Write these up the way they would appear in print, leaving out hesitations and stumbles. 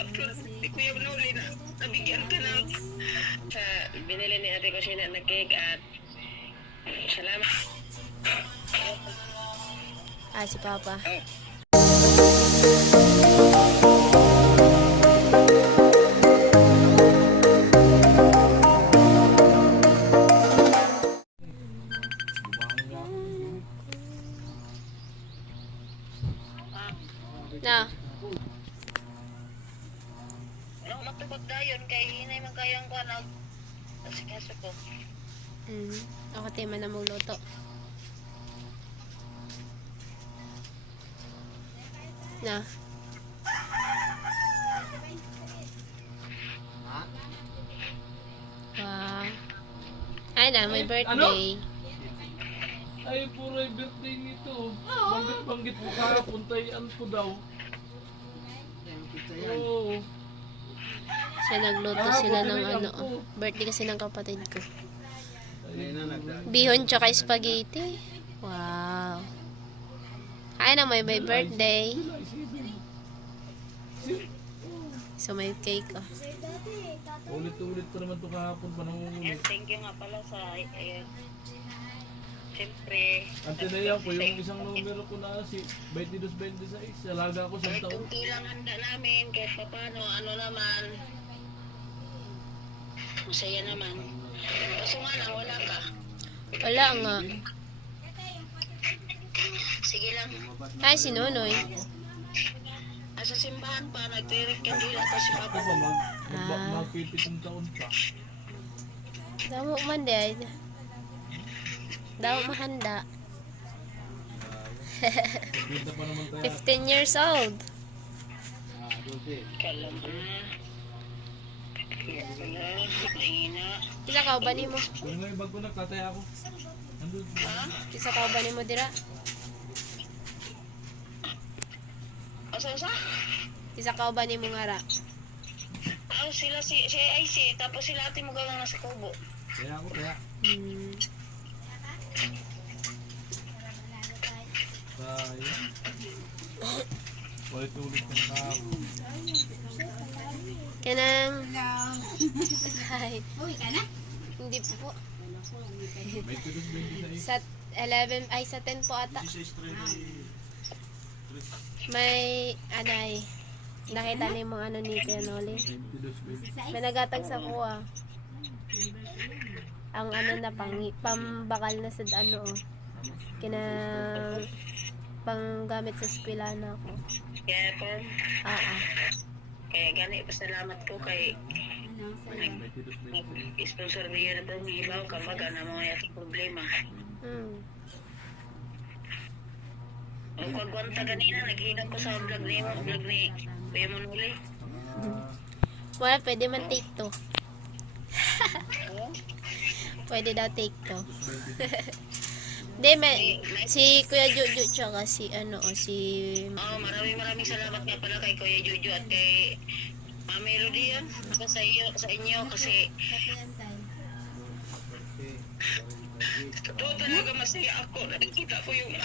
upload ni Kuya Noli na nabigyan ka ng sa binili ni Ate Kusina na cake at salamat. Si Papa. Na. Ano matubag dayon kay hinay man kayang ko nag asikaso ko. Ako tema na magluto. Na. Wow. Ay na, may birthday. Ay, puro birthday nito. Banggit-banggit mo kahapon, tayan ko daw. Oo. Siya nagluto sila ng birthday kasi ng kapatid ko. Bihon tsaka spaghetti. Wow. Ay na, may birthday. So may cake Ulit-ulit pa naman ito kahapon pa nangungulit. Thank you nga pala sa siyempre. Antinayan ko yung isang numero ko na si 22-26. Alaga ko sa taon. Kunti lang handa namin kahit pa paano, ano naman. Masaya naman. Kaso nga lang, wala ka. Wala nga. Sige lang. Ay, si Nonoy. Sa simbahan pa, nagtirik kandila pa si Ako Papa. pa magpipitong taon pa. Damo man din. Damo mahanda. Kita pa naman tayo. 15 years old. Kalam na. Kaya pala, mahina. Kisa ka ba nimo? Kung may bag ko nagtataya ako. Andun. Kisa ka ba nimo dira? Asa? Kisa ka ba nimo ngara? Sila si IC, tapos sila ate mo gagang nasa kubo. Kaya ako, kaya. Kaya. Ulit-ulit ng kahapon. Kanang. Hi. Uy, ka na? Hindi po. 22-26. Sa 11, ay sa 10 po ata. May, anay. Nakita ni mo ni Kuya Noli. 22-26. May nagatag sa kuha. Ang na pambakal na sa kina panggamit sa eskwelahan ako. Kaya po, kaya gani pasalamat ko kay sponsor niya na po ibaw kapag ano mo yung problema. O pagwanta ganina, naghinap ko sa vlog ni Kuya Manuli. Wala, pwede man take to. Pwede daw take to. Hindi, si Kuya Jojo tsaka si Maraming salamat nga pala kay Kuya Jojo at kay Mami Rudy sa inyo kasi totoo talaga masaya ako. Nakikita ko yung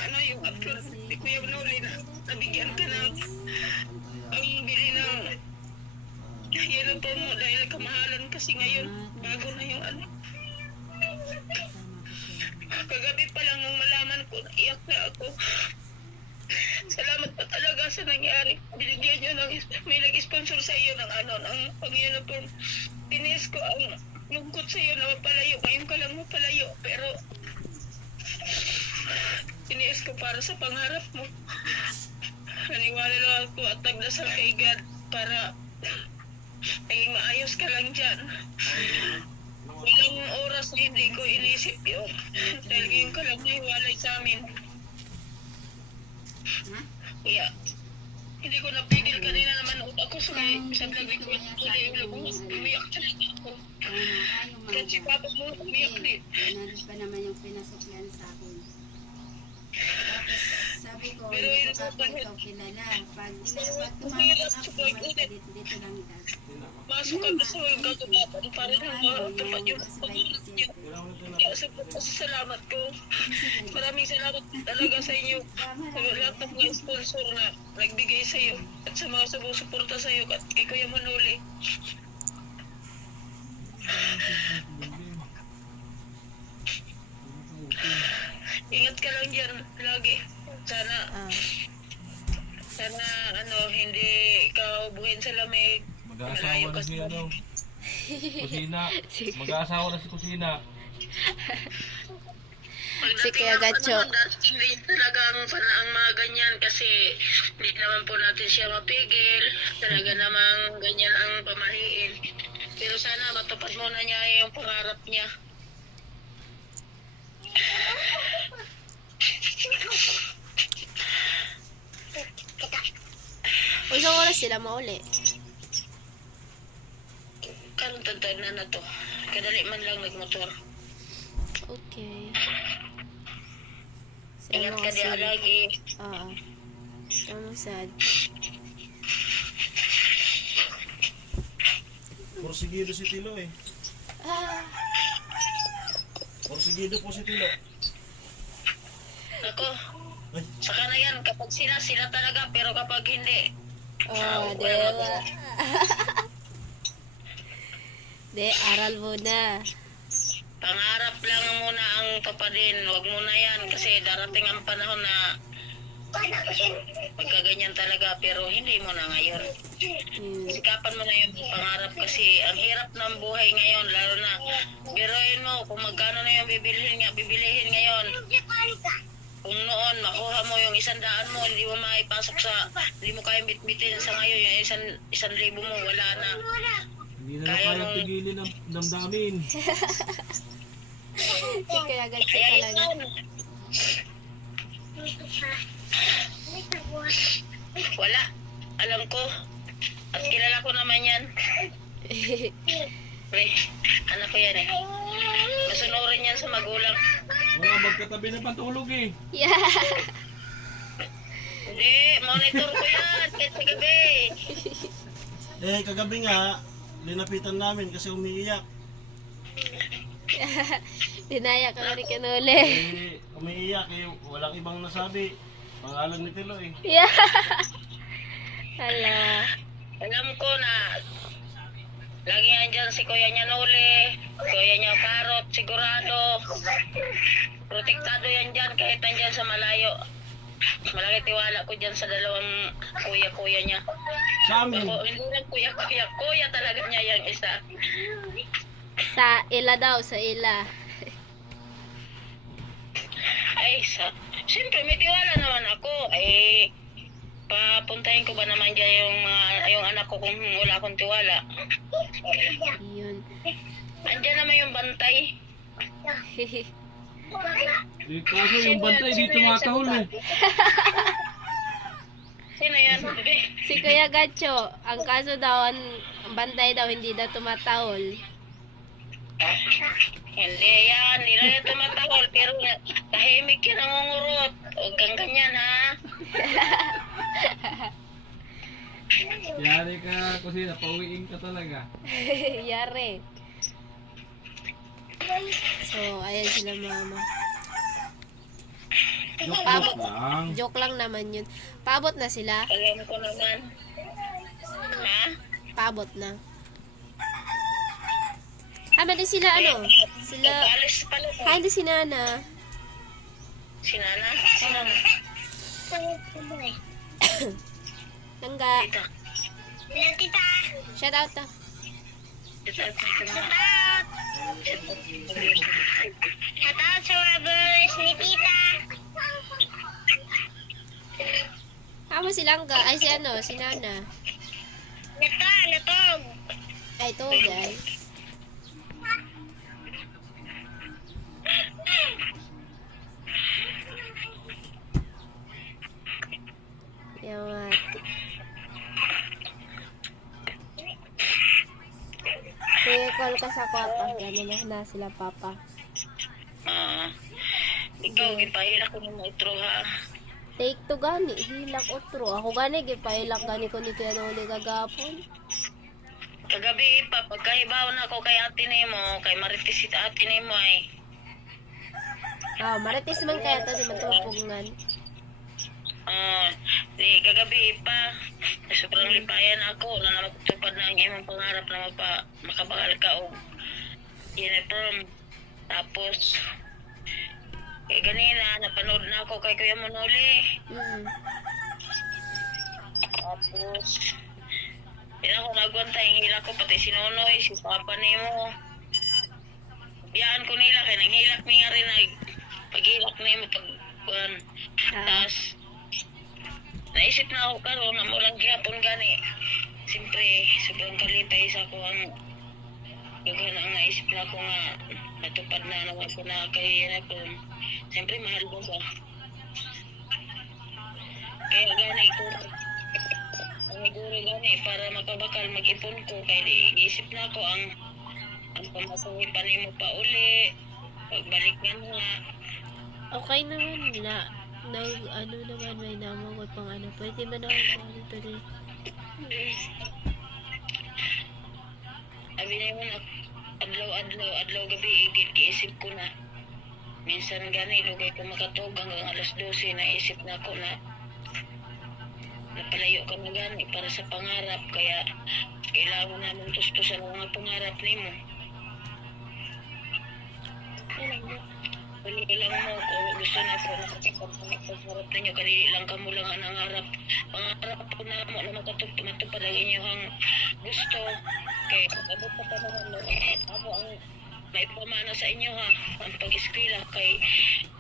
upload ni Kuya Noli na nabigyan ka ng ang bili ng yellow po mo dahil kamahalan kasi ngayon bago na yung kagabi pa lang nung malaman ko naiyak na ako. Salamat pa talaga sa nangyari. Binigyan nyo may nag-sponsor sa iyo ng ng pag-uniform. Tinis ko ang lungkot sa iyo na mapalayo. Ngayon ka lang mapalayo. Pero tinis ko para sa pangarap mo. Naniwala lang ako at nagdasal kay God para ay maayos ka lang dyan. Walang oras na hindi ko inisip yun. Dahil ngayon ka lang naiwalay sa amin. Kaya, hindi ko napigil kanina naman ako sa vlog ko. Umiyak talaga ako. Kahit si Papa mo umiyak din. Nandun pa naman yung pinasukyan sa akin. Tapos sabi ko, Pero hindi yun ko po ikaw kilala. Pag tumawag ako, dito lang ka. masok ka sa gagawin para lang matupad yung pangarap niyo. Kaya salamat ko. Maraming salamat talaga sa inyo. Sa lahat ng mga sponsor na nagbigay sa iyo at sa mga sumusuporta sa iyo at kay Kuya Manoli. Ingat ka lang dyan lagi. Sana Ah. hindi ka ubuhin sa lamig. Mag-aasawa na si ano. Kusina. Mag-aasawa na si Kusina. Si Kuya Gacho. Darating din talagang ang mga ganyan kasi hindi naman po natin siya mapigil. Talaga namang ganyan ang pamahiin. Pero sana matupad muna niya yung pangarap niya. Isang oras sila mauli. Karon tantad na to. Kadali man lang nagmotor. Okay. Ingat Salamat ka diya lagi. Oo. Ano sad? Porsigido si Tilo eh. Porsigido po si Tilo. Ako, Ay, saka na yan kapag sila talaga pero kapag hindi, Oh, diba? De, aral muna. pangarap lang muna ang papadin. Huwag muna yan kasi darating ang panahon na magkaganyan talaga pero hindi mo na ngayon. Sikapan mo na yung pangarap kasi ang hirap ng buhay ngayon lalo na biruin mo kung magkano na yung bibilihin ngayon. Kung noon makuha mo yung 100 mo, hindi mo maipasok hindi mo kayang bitbitin sa ngayon yung 1,000 mo, wala na. Hindi na kaya pigilin ang damdamin. Si Kuya Gacho Kaya talaga. Wala. Alam ko. At kilala ko naman yan. Pre, anak ko yan eh. Masunurin yan sa magulang. Mga magkatabi na patulog eh. Yeah. Hindi, monitor ko yan. Kahit sa gabi. kagabi nga, linapitan namin kasi umiiyak. Dinaya ka na ni Kanole. Umiiyak eh, walang ibang nasabi. Pangalan ni Tilo eh. Yeah. Hala. Alam ko na lagi yan dyan si Kuya niya Noli, Kuya niya Karot, sigurado. Protektado yan dyan kahit nandyan sa malayo. Malaki tiwala ko dyan sa dalawang kuya niya. Sa amin, Ako, hindi lang kuya talaga niya yung isa. Sa ila daw, sa ila. Ay, siyempre may tiwala naman ako. Ay, papuntahin ko ba naman dyan yung anak ko kung wala akong tiwala? Yun. Andyan naman yung bantay. Eh, kaso yung bantay dito tumatahol eh. Sino yan? Bebe? Si Kuya Gacho, ang kaso daw, ang bantay daw, hindi daw tumatahol. Hindi yan, hindi na yan tumatahol. Pero tahimik yan nangungurot. Huwag kang ganyan, ha? Yari ka kasi napauwiin ka talaga. Yari. So, ayan sila mama. Joke lang. Joke lang naman yun. Paabot na sila. Alam ko naman. Ha? Paabot na. Hindi sila sila, Alis pala mo. hindi si Nana. Si Nana? Sino na? Langga. Tita. Tita. Shout out to. Shout out sa mga boys ni Tita. Kamo si Langga. Ay, si Nana. Natog. Ay, ito, guys. Yung Kuya, call ka sa kwarto. Gano'n na sila, papa. Ikaw, gipahila ko ng itro, ha? Take to gani, hilak otro. Ako gani, gipahilak gani ko ni Kuya Noli kagapon. Kagabi pa, pagkahibaw na ako kay ate nimo, kay Marites si ate nimo ay. Oh, marites man kaya to di matupungan. Di kagabi pa, sobrang lipayan ako na matutupad na ang imong pangarap na makabagal ka og uniform. Tapos, ganina, napanood na ako kay Kuya Manoli. Tapos, yun ako nagwanta, yung hila ko, pati si Nonoy, si Papa nimo. Biyaan ko nila, kaya nang hilak mi nga rin, paghilak nimo, pagkuhan. Tapos, naisip na ako karon na mo lang gihapon gani. Siyempre, sobrang kalipay sa ko ang dughan ang naisip na ko nga natupad na naman ko na kay uniform. Siyempre, mahal mo ba? Kaya gani ko, siguro gani para makabakal mag-ipon ko kay iisip na ko ang pamasahe pa nimo pa uli pagbalik nga. Okay naman na. Ano naman may namang pang ano. Pwede man ako ano to rin. Sabi na yun, adlaw gabi, iisip ko na. Minsan gani, lugay ko makatog hanggang alas 12, naisip na ko na napalayo ka na gani para sa pangarap. Kaya kailangan namin tustusan ang mga pangarap nimo. Wala lang mo, kung gusto na po nakakapagpangarap ninyo, kanili lang kamo lang ang nangarap. Pangarap po na mo na matupad ang inyong gusto. Kaya abot pa pa naman mo, ako ang may pamana sa inyo ha, ang pag-eskwela. Kay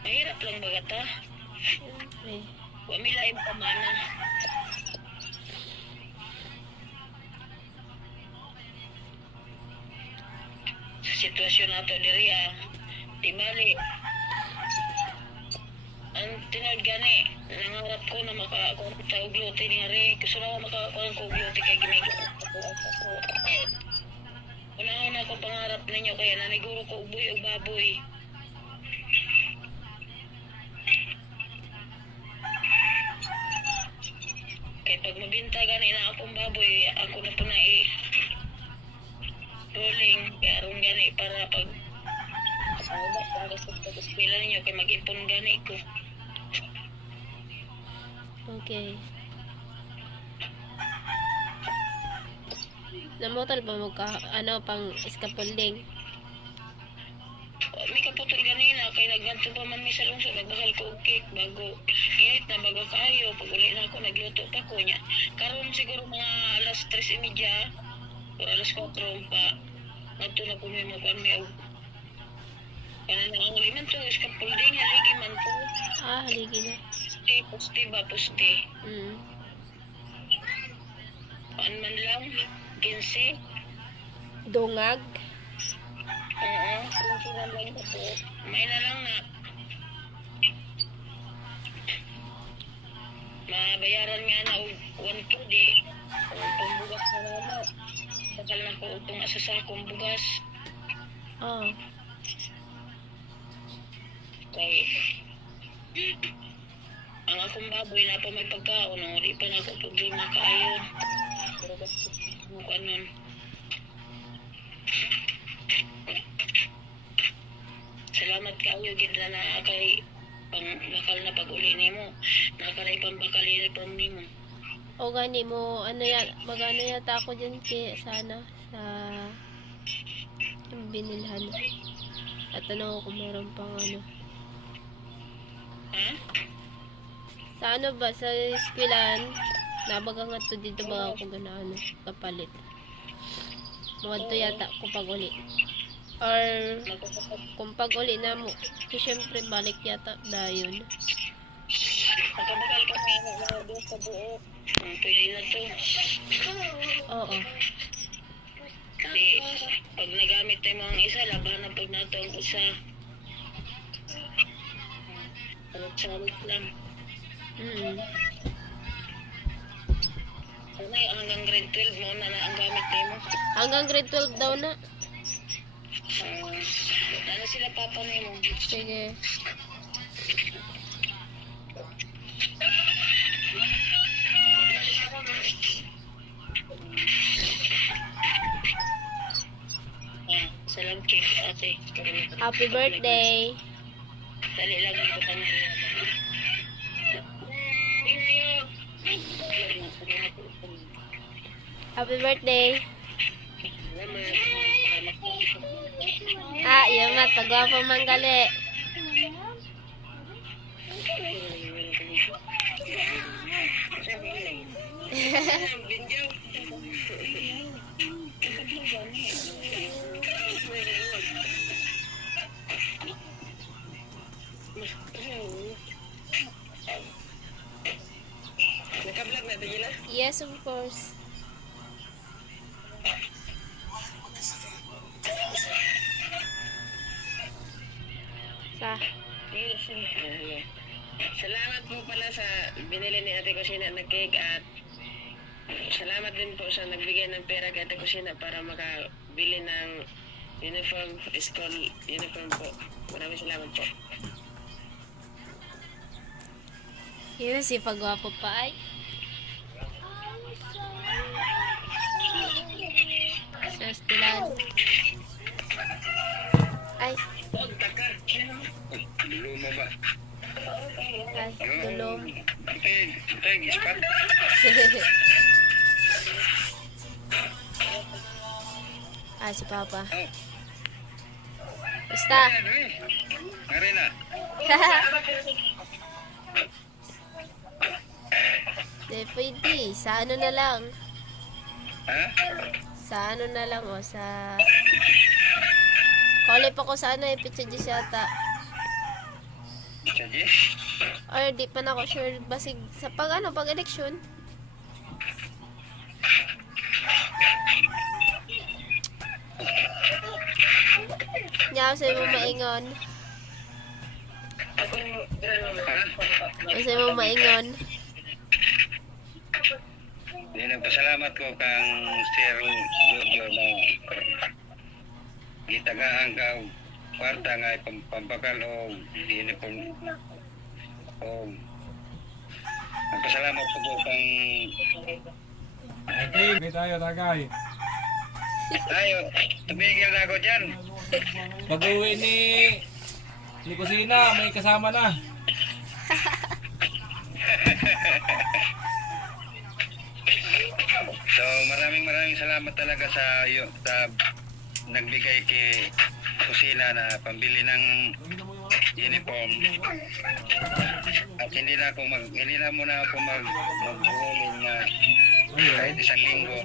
mahirap lang bagata. Siyempre. Huwag milaing pamana. Sa sitwasyon nato diri di bali. Ang tinawag gani, nangarap ko na makakunta og lote ni Ari. Gusto na ako makakuha ko og lote kay gimigay ako. Una-una ko pangarap ninyo kaya naniguro ko uboy o baboy. Kaya pag mabinta gani na akong baboy, ako na po na rolling. Kaya aron gani para pag para sa pag-eskwela ninyo kay mag-ipon gani ko. Okay. Namotol ba mo ka, ano, pang scaffolding? May kaputol ganina kay nagganto pa man mi sa lungsod, nagbakal ko og cake bago init na bago kayo. Pag uli na ako nagluto pa ko niya. Karon siguro mga alas 3:30 o alas 4 pa. Ngadto na ko may makuan mi og kanan ang liman to scaffolding haligi man to. Haligi na. Poste ba poste. Paan man lang 15. Dungag. Oo, kung sila lang ako. May na lang na. Mabayaran nga na og 1 di. Kung bugas na naman. Bakal na ko itong asasakong bugas. Oh. Kay ang akong baboy na pa may pagkaon. Di pa na ako problema kaayo. Pero kasi kung ano. Salamat kayo gid na kay pangbakal na pag-uli nimo. Nakaray pambakal uniform nimo. O gani mo, ano yan, magano yata ako dyan sana sa yung binilhan. At ano kung meron pang ano. Ha? Sa ano ba, sa eskwelahan, nabaga nga to dito ba ako ganaano, kapalit. Mga to yata ko pag uli. Or kung pag uli na mo, so syempre balik yata dayon. Pagkabakal ka na mga doon sa buo. Pwede na to. Oo. Kasi pag nagamit tayo mga isa, laban na pag nato ang isa. Salit lang. Ano hanggang grade 12 mo na ang gamit mo? Hanggang grade 12 daw na. Ano sila papa mo? Sige. ate. Happy birthday. Dali lang dito kami. Happy birthday. Ah, iya mat. Pagwapo manggali. Naka-vlog na ito, Gila? Yes, of course. Sa. Salamat po pala sa binili ni Ate Kusina na cake at salamat din po sa nagbigay ng pera kay Ate Kusina para makabili ng uniform, school uniform po. Maraming salamat po. Yun si pagwapo pa ay. Sa stilan. Ay. Luma ba? Ay, dulong. Ito yung ispat. Ah, si Papa. Basta. Ngari na. Di pwede. Sa ano na lang. Ha? Sa ano na lang o. Sa... Collip ako sa ano eh. Pizza Gis yata. Sige. Or di pa na ako sure. Basig sa pag ano, pag eleksyon. Nya sa mo maingon. Sa mo maingon. Di nagpasalamat ko kang Sir Jojo na gitagaan ka kwarta nga pampakal o uniform o nagpasalamat ko kang Okay, tayo tagay. tayo tumigil na ako dyan. Pag-uwi ni Kusina, may kasama na. So maraming salamat talaga sa iyo sa nagbigay kay Kusina na pambili ng uniform. At hindi na muna ako maghuling na kahit isang linggo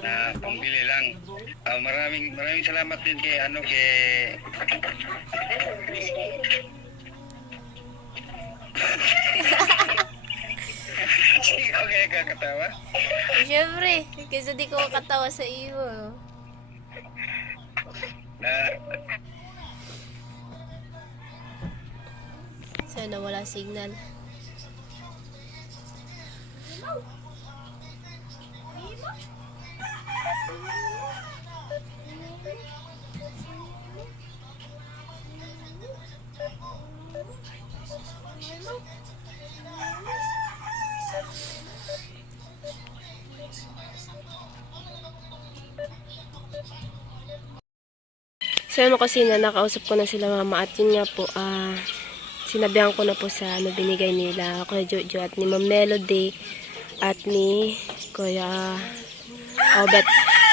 na pambili lang. Maraming salamat din kay okay, kakatawa. Siyempre, kasi di ko katawa sa iyo. Na Sana wala signal. So, ano kasi na nakausap ko na sila mama at yun nga po, sinabihan ko na po sa ano binigay nila Kuya Jojo at ni Ma'am Melody at ni Kuya Obet.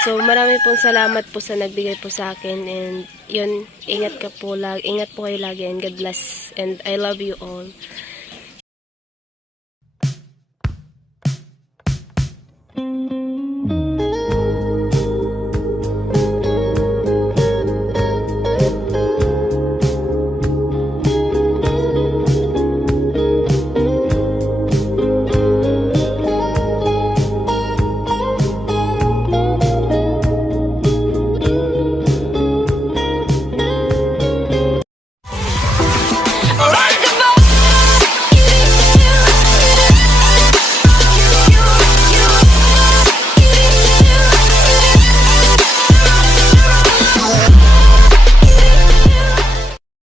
So, marami pong salamat po sa nagbigay po sa akin and yun, ingat po kayo lagi and God bless and I love you all.